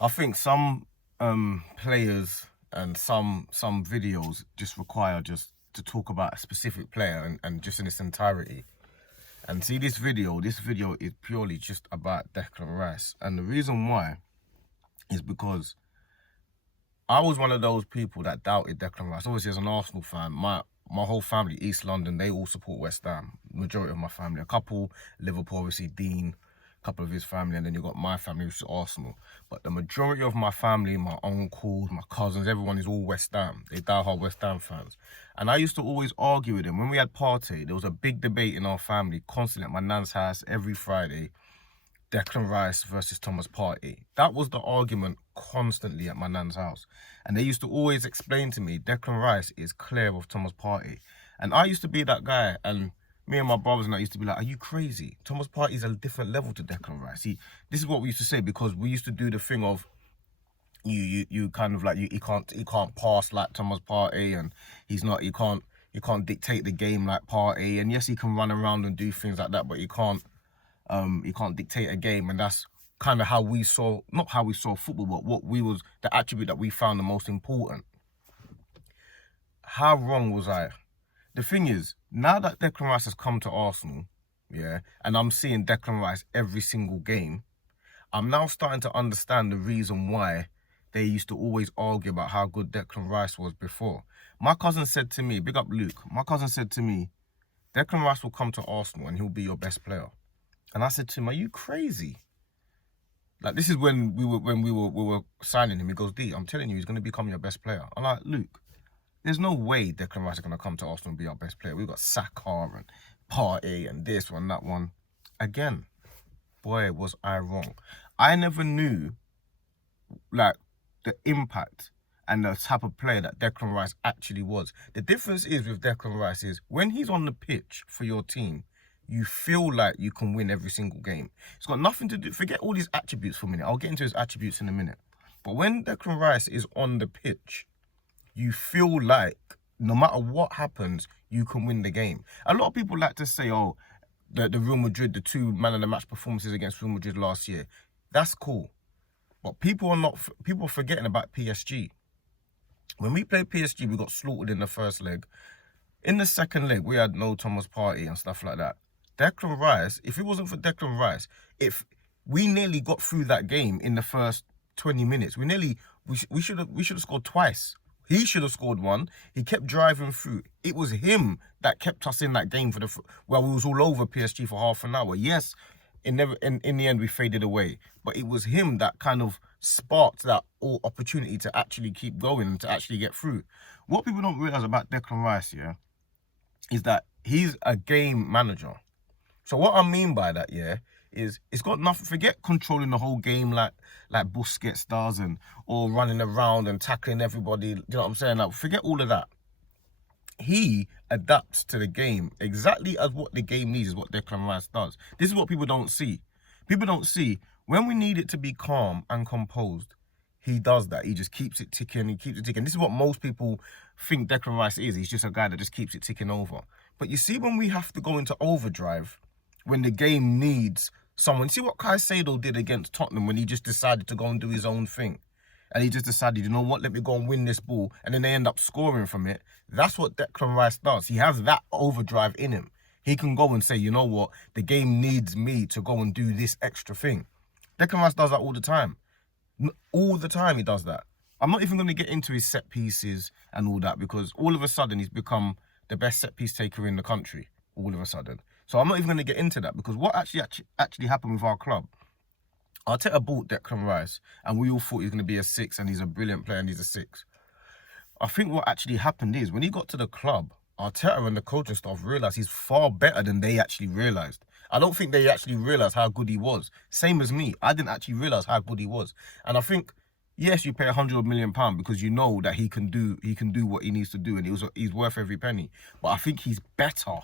I think some players and some videos just require just to talk about a specific player and just in its entirety. And see, this video is purely just about Declan Rice. And the reason why is because I was one of those people that doubted Declan Rice. Obviously, as an Arsenal fan, my whole family, East London, they all support West Ham. Majority of my family. A couple, Liverpool, obviously, Dean, a couple of his family, and then you've got my family, which is Arsenal. But the majority of my family, my uncles, my cousins, everyone is all West Ham. They die-hard West Ham fans. And I used to always argue with them. When we had party, there was a big debate in our family, constantly at my nan's house every Friday. Declan Rice versus Thomas Partey. That was the argument constantly at my nan's house. And they used to always explain to me, Declan Rice is clear of Thomas Partey. And I used to be that guy, and me and my brothers and I used to be like, are you crazy? Thomas Partey is a different level to Declan Rice. This is what we used to say, because we used to do the thing of, you kind of like, he can't pass like Thomas Partey, and you can't dictate the game like Partey. And yes, he can run around and do things like that, but he can't dictate a game. And that's kind of how we saw, not how we saw football, but the attribute that we found the most important. How wrong was I? The thing is, now that Declan Rice has come to Arsenal, yeah, and I'm seeing Declan Rice every single game, I'm now starting to understand the reason why they used to always argue about how good Declan Rice was before. My cousin said to me, big up Luke, my cousin said to me, Declan Rice will come to Arsenal and he'll be your best player. And I said to him, are you crazy? Like, this is when we were signing him. He goes, D, I'm telling you, he's going to become your best player. I'm like, Luke, there's no way Declan Rice is going to come to Arsenal and be our best player. We've got Saka and Partey and this one, that one. Again, boy, was I wrong. I never knew, like, the impact and the type of player that Declan Rice actually was. The difference is with Declan Rice is when he's on the pitch for your team, you feel like you can win every single game. It's got nothing to do, forget all these attributes for a minute. I'll get into his attributes in a minute. But when Declan Rice is on the pitch, you feel like no matter what happens, you can win the game. A lot of people like to say, oh, the Real Madrid, the 2 man of the match performances against Real Madrid last year. That's cool. But people are forgetting about PSG. When we played PSG, we got slaughtered in the first leg. In the second leg, we had no Thomas Partey and stuff like that. Declan Rice, if it wasn't for Declan Rice, if we nearly got through that game in the first 20 minutes, we should have scored twice. He should have scored one. He kept driving through. It was him that kept us in that game we was all over PSG for half an hour. Yes, in the end we faded away, but it was him that kind of sparked that opportunity to actually keep going and to actually get through. What people don't realize about Declan Rice, yeah, is that he's a game manager. So what I mean by that, yeah, is it's got nothing, forget controlling the whole game like Busquets does or running around and tackling everybody, you know what I'm saying? Like, forget all of that. He adapts to the game exactly as what the game needs, is what Declan Rice does. This is what people don't see. People don't see, when we need it to be calm and composed, he does that. He just keeps it ticking, This is what most people think Declan Rice is. He's just a guy that just keeps it ticking over. But you see, when we have to go into overdrive, when the game needs someone. See what Caicedo did against Tottenham when he just decided to go and do his own thing. And he just decided, you know what, let me go and win this ball. And then they end up scoring from it. That's what Declan Rice does. He has that overdrive in him. He can go and say, you know what, the game needs me to go and do this extra thing. Declan Rice does that all the time. All the time he does that. I'm not even going to get into his set pieces and all that, because all of a sudden he's become the best set piece taker in the country. All of a sudden. So I'm not even going to get into that, because what actually happened with our club, Arteta bought Declan Rice and we all thought he was going to be a 6 and he's a brilliant player and he's a 6. I think what actually happened is when he got to the club, Arteta and the coaching staff realised he's far better than they actually realised. I don't think they actually realised how good he was. Same as me. I didn't actually realise how good he was. And I think, yes, you pay £100 million because you know that he can do what he needs to do, and he's worth every penny. But I think he's better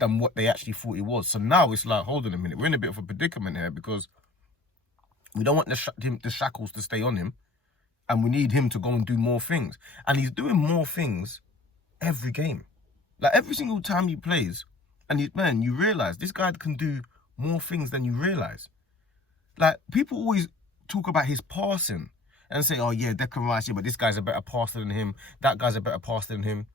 than what they actually thought he was. So now it's like, hold on a minute, we're in a bit of a predicament here, because we don't want the shackles to stay on him, and we need him to go and do more things. And he's doing more things every game. Like, every single time he plays, and you realise this guy can do more things than you realise. Like, people always talk about his passing, and say, oh yeah, Declan Rice, yeah, but this guy's a better passer than him, that guy's a better passer than him.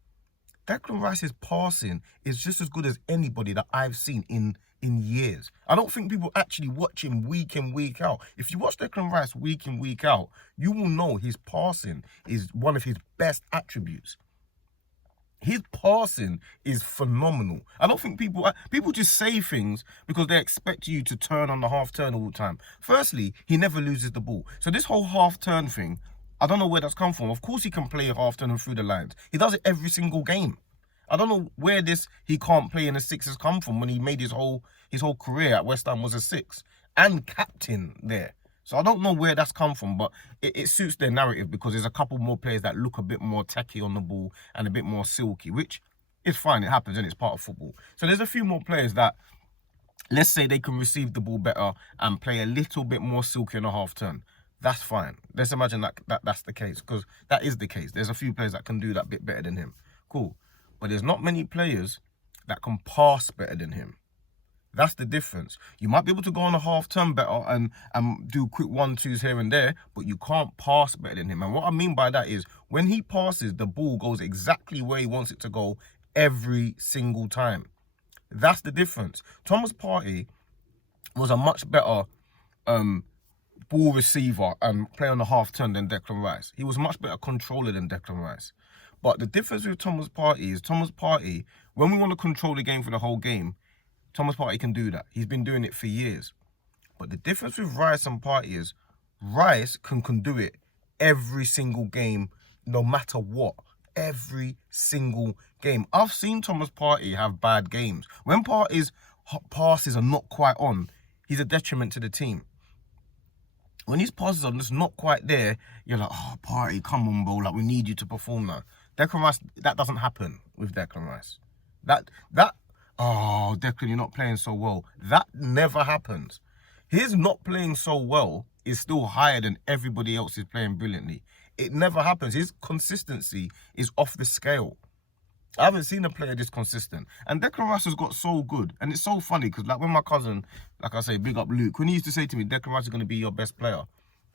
Declan Rice's passing is just as good as anybody that I've seen in years. I don't think people actually watch him week in, week out. If you watch Declan Rice week in, week out, you will know his passing is one of his best attributes. His passing is phenomenal. I don't think people just say things because they expect you to turn on the half turn all the time. Firstly, he never loses the ball. So this whole half turn thing, I don't know where that's come from. Of course he can play a half turn and through the lines. He does it every single game. I don't know where this he can't play in the six has come from when he made his whole career at West Ham was a six and captain there. So I don't know where that's come from, but it suits their narrative because there's a couple more players that look a bit more tacky on the ball and a bit more silky, which is fine. It happens and it's part of football. So there's a few more players that, let's say they can receive the ball better and play a little bit more silky in a half turn. That's fine. Let's imagine that's the case, because that is the case. There's a few players that can do that bit better than him. Cool. But there's not many players that can pass better than him. That's the difference. You might be able to go on a half turn better and do quick 1-2s here and there, but you can't pass better than him. And what I mean by that is when he passes, the ball goes exactly where he wants it to go every single time. That's the difference. Thomas Partey was a much better ball receiver and play on the half turn than Declan Rice. He was much better controller than Declan Rice. But the difference with Thomas Partey is Thomas Partey, when we want to control the game for the whole game, Thomas Partey can do that. He's been doing it for years. But the difference with Rice and Partey is Rice can do it every single game, no matter what. Every single game. I've seen Thomas Partey have bad games. When Partey's passes are not quite on, he's a detriment to the team. When his passes are just not quite there, you're like, oh, Partey, come on, bro. Like, we need you to perform now. Declan Rice, that doesn't happen with Declan Rice. Oh, Declan, you're not playing so well. That never happens. His not playing so well is still higher than everybody else is playing brilliantly. It never happens. His consistency is off the scale. I haven't seen a player this consistent. And Declan Rice has got so good. And it's so funny because, like, when my cousin, like I say, big up Luke, when he used to say to me, Declan Rice is going to be your best player,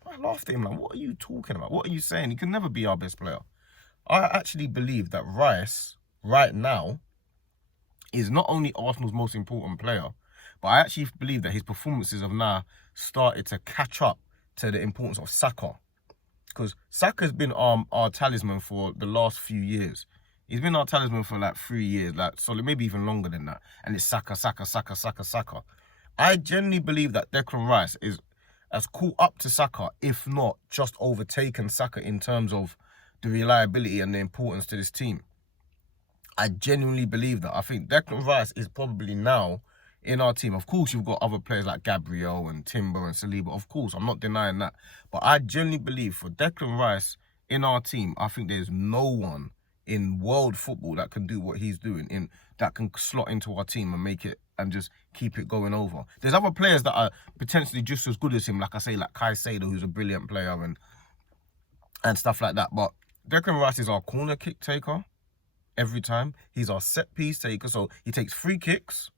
I laughed at him like, what are you talking about? What are you saying? He can never be our best player. I actually believe that Rice, right now, is not only Arsenal's most important player, but I actually believe that his performances have now started to catch up to the importance of Saka. Because Saka's been our talisman for the last few years. He's been our talisman for like 3 years, like solid, maybe even longer than that. And it's Saka, Saka, Saka, Saka, Saka. I genuinely believe that Declan Rice is as caught up to Saka, if not just overtaken Saka in terms of the reliability and the importance to this team. I genuinely believe that. I think Declan Rice is probably now in our team. Of course, you've got other players like Gabriel and Timber and Saliba. Of course, I'm not denying that. But I genuinely believe for Declan Rice in our team, I think there's no one in world football that can do what he's doing, that can slot into our team and make it and just keep it going over. There's other players that are potentially just as good as him, like I say, like Caicedo, who's a brilliant player and stuff like that. But Declan Rice is our corner kick taker. Every time. He's our set piece taker. So he takes free kicks.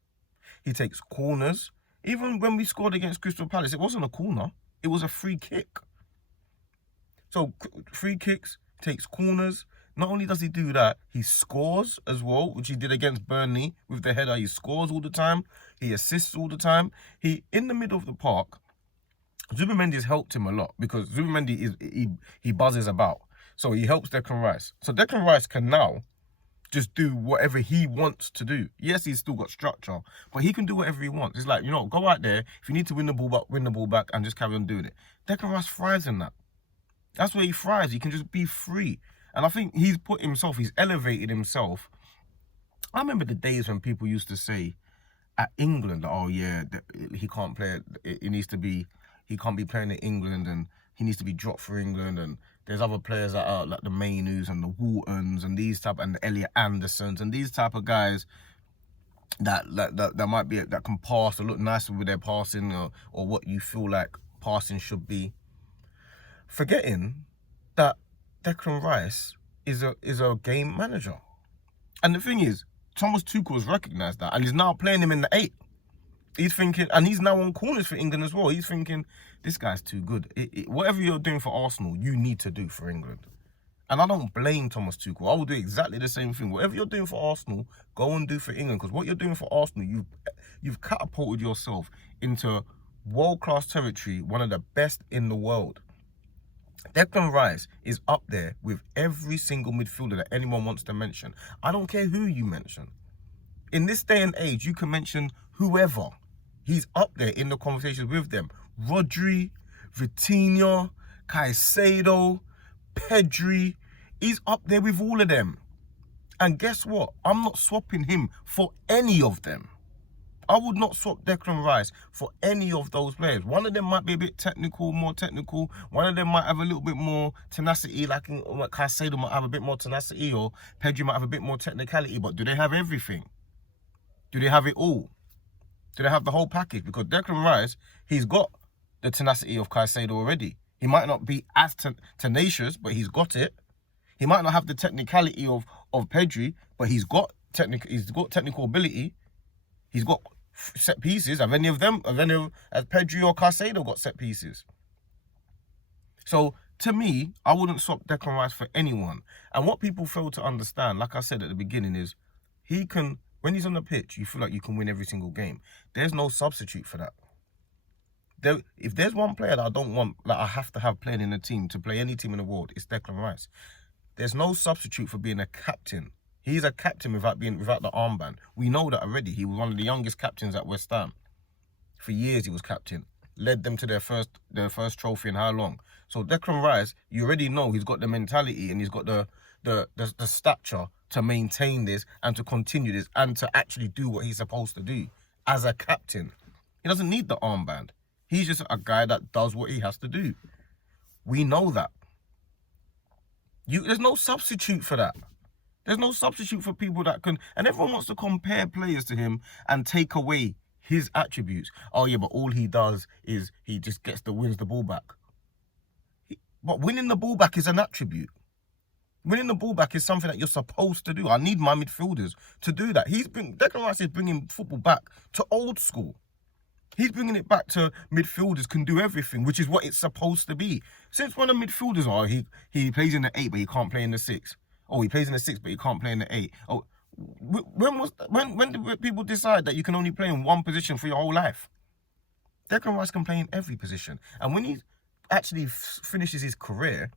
He takes corners. Even when we scored against Crystal Palace, it wasn't a corner. It was a free kick. So free kicks, takes corners. Not only does he do that, he scores as well, which he did against Burnley with the header. He scores all the time. He assists all the time. In the middle of the park, Zubimendi has helped him a lot because Zubimendi he buzzes about. So he helps Declan Rice. So Declan Rice can now just do whatever he wants to do. Yes, he's still got structure, but he can do whatever he wants. It's like, go out there. If you need to win the ball back and just carry on doing it. Declan Rice thrives in that. That's where he thrives. He can just be free. And I think he's elevated himself. I remember the days when people used to say at England, oh yeah, he can't play. He can't be playing in England and he needs to be dropped for England. And there's other players that are like the Mainus and the Waltons and and the Elliot Andersons and these type of guys that can pass or look nicer with their passing or what you feel like passing should be. Forgetting that Declan Rice is a game manager. And the thing is, Thomas Tuchel has recognised that and is now playing him in the 8. He's thinking, and he's now on corners for England as well. He's thinking, this guy's too good. Whatever you're doing for Arsenal, you need to do for England. And I don't blame Thomas Tuchel. I will do exactly the same thing. Whatever you're doing for Arsenal, go and do for England. Because what you're doing for Arsenal, you've catapulted yourself into world-class territory, one of the best in the world. Declan Rice is up there with every single midfielder that anyone wants to mention. I don't care who you mention. In this day and age, you can mention whoever. He's up there in the conversations with them. Rodri, Vitinha, Caicedo, Pedri. He's up there with all of them. And guess what? I'm not swapping him for any of them. I would not swap Declan Rice for any of those players. One of them might be a bit technical, more technical. One of them might have a little bit more tenacity, like Caicedo might have a bit more tenacity, or Pedri might have a bit more technicality. But do they have everything? Do they have it all? Do they have the whole package? Because Declan Rice, he's got the tenacity of Caicedo already. He might not be as tenacious, but he's got it. He might not have the technicality of Pedri, but he's got technical ability. He's got set pieces. Has Pedri or Caicedo got set pieces? So to me, I wouldn't swap Declan Rice for anyone. And what people fail to understand, like I said at the beginning, is he can. When he's on the pitch, you feel like you can win every single game. There's no substitute for that. If there's one player that I don't want, that I have to have playing in the team to play any team in the world, it's Declan Rice. There's no substitute for being a captain. He's a captain without the armband. We know that already. He was one of the youngest captains at West Ham. For years he was captain. Led them to their first trophy in how long? So Declan Rice, you already know he's got the mentality and he's got the stature to maintain this and to continue this and to actually do what he's supposed to do as a captain. He doesn't need the armband. He's just a guy that does what he has to do. We know that. There's no substitute for that. There's no substitute for people that can... And everyone wants to compare players to him and take away his attributes. Oh, yeah, but all he does is he just wins the ball back. But winning the ball back is an attribute. Winning the ball back is something that you're supposed to do. I need my midfielders to do that. Declan Rice is bringing football back to old school. He's bringing it back to midfielders can do everything, which is what it's supposed to be. Since when the midfielders are, he plays in the 8, but he can't play in the 6. Oh, he plays in the 6, but he can't play in the 8. Oh, when did people decide that you can only play in one position for your whole life? Declan Rice can play in every position. And when he actually finishes his career,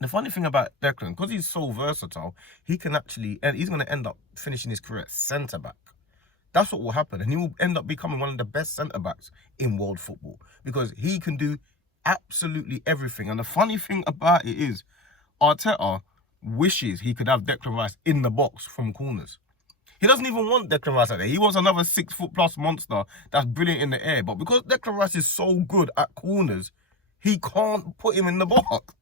the funny thing about Declan, because he's so versatile, he's going to end up finishing his career at centre-back. That's what will happen. And he will end up becoming one of the best centre-backs in world football because he can do absolutely everything. And the funny thing about it is, Arteta wishes he could have Declan Rice in the box from corners. He doesn't even want Declan Rice out there. He wants another 6-foot-plus monster that's brilliant in the air. But because Declan Rice is so good at corners, he can't put him in the box.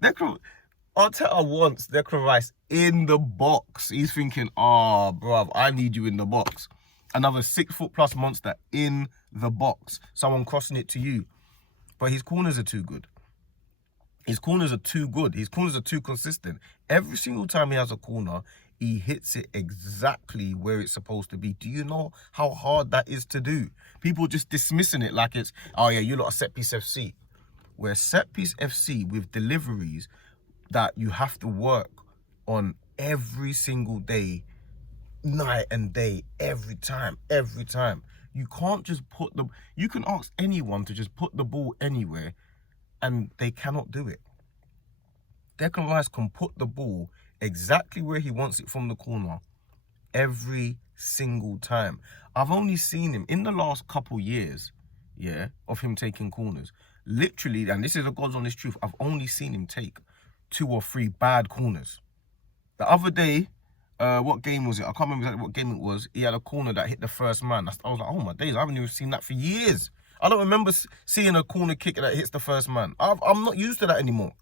Arteta wants Declan Rice in the box. He's thinking, bruv, I need you in the box. Another 6-foot-plus monster in the box. Someone crossing it to you. But his corners are too good. His corners are too good. His corners are too consistent. Every single time he has a corner, he hits it exactly where it's supposed to be. Do you know how hard that is to do? People just dismissing it like it's, oh yeah, you're not a set-piece FC. We're set-piece FC with deliveries that you have to work on every single day, night and day, every time. You can't just you can ask anyone to just put the ball anywhere and they cannot do it. Declan Rice can put the ball exactly where he wants it from the corner every single time. I've only seen him in the last couple years, of him taking corners. Literally, and this is a God's honest truth, I've only seen him take 2 or 3 bad corners. The other day, what game was it? I can't remember exactly what game it was. He had a corner that hit the first man. I was like, oh my days, I haven't even seen that for years. I don't remember seeing a corner kick that hits the first man. I'm not used to that anymore.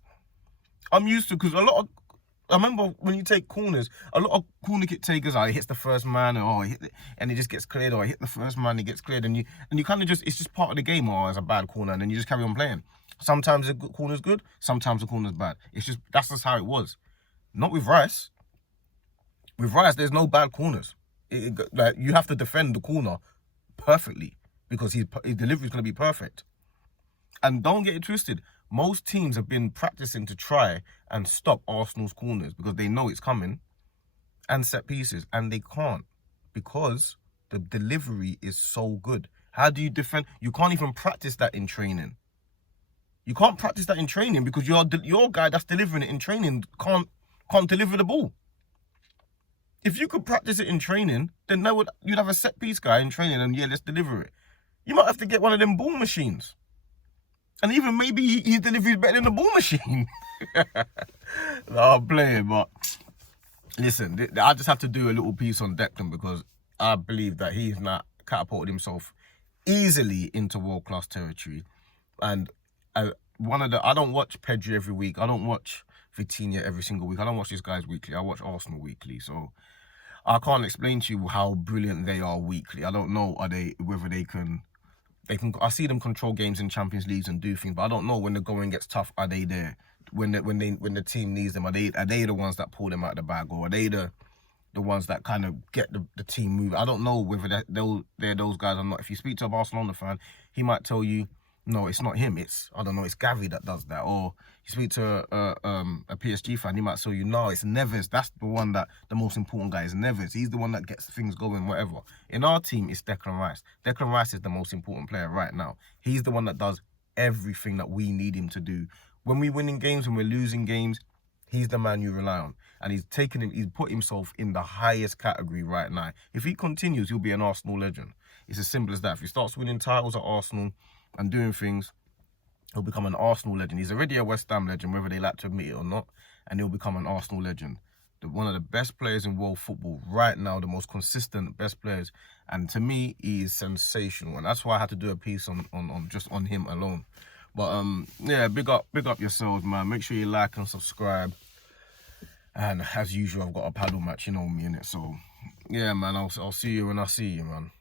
I'm used to, because I remember when you take corners, a lot of corner kick takers, he hits the first man, and it just gets cleared, or I hit the first man, it gets cleared, and you kind of just, it's just part of the game, it's a bad corner, and then you just carry on playing. Sometimes the corner's good, sometimes the corner's bad. That's just how it was. Not with Rice. With Rice, there's no bad corners. Like, you have to defend the corner perfectly because his delivery is going to be perfect. And don't get it twisted. Most teams have been practicing to try and stop Arsenal's corners because they know it's coming, and set pieces, and they can't because the delivery is so good. How do you defend? You can't even practice that in training. You can't practice that in training because your guy that's delivering it in training can't deliver the ball. If you could practice it in training, then you'd have a set piece guy in training and yeah, let's deliver it. You might have to get one of them ball machines. And even maybe his delivery is better than the ball machine. No, I'm playing, but listen, I just have to do a little piece on Declan because I believe that he's not catapulted himself easily into world-class territory. And I don't watch Pedri every week. I don't watch Vitinha every single week. I don't watch these guys weekly. I watch Arsenal weekly. So I can't explain to you how brilliant they are weekly. I don't know whether they can. I see them control games in Champions Leagues and do things, but I don't know when the going gets tough. Are they there? When the team needs them, are they the ones that pull them out of the bag, or are they the ones that kind of get the team moving? I don't know whether they're those guys or not. If you speak to a Barcelona fan, he might tell you, no, it's not him. It's Gary that does that. Or you speak to a PSG fan, he might tell you, no, it's Neves. That's the one the most important guy is Neves. He's the one that gets things going, whatever. In our team, it's Declan Rice. Declan Rice is the most important player right now. He's the one that does everything that we need him to do. When we're winning games, when we're losing games, he's the man you rely on. And he's put himself in the highest category right now. If he continues, he'll be an Arsenal legend. It's as simple as that. If he starts winning titles at Arsenal and doing things, he'll become an Arsenal legend. He's already a West Ham legend, whether they like to admit it or not, and he'll become an Arsenal legend. One of the best players in world football right now, the most consistent best players. And to me, he is sensational. And that's why I had to do a piece on him alone. But yeah, big up yourselves, man. Make sure you like and subscribe. And as usual, I've got a paddle match, you know me, innit? So yeah, man, I'll see you when I see you, man.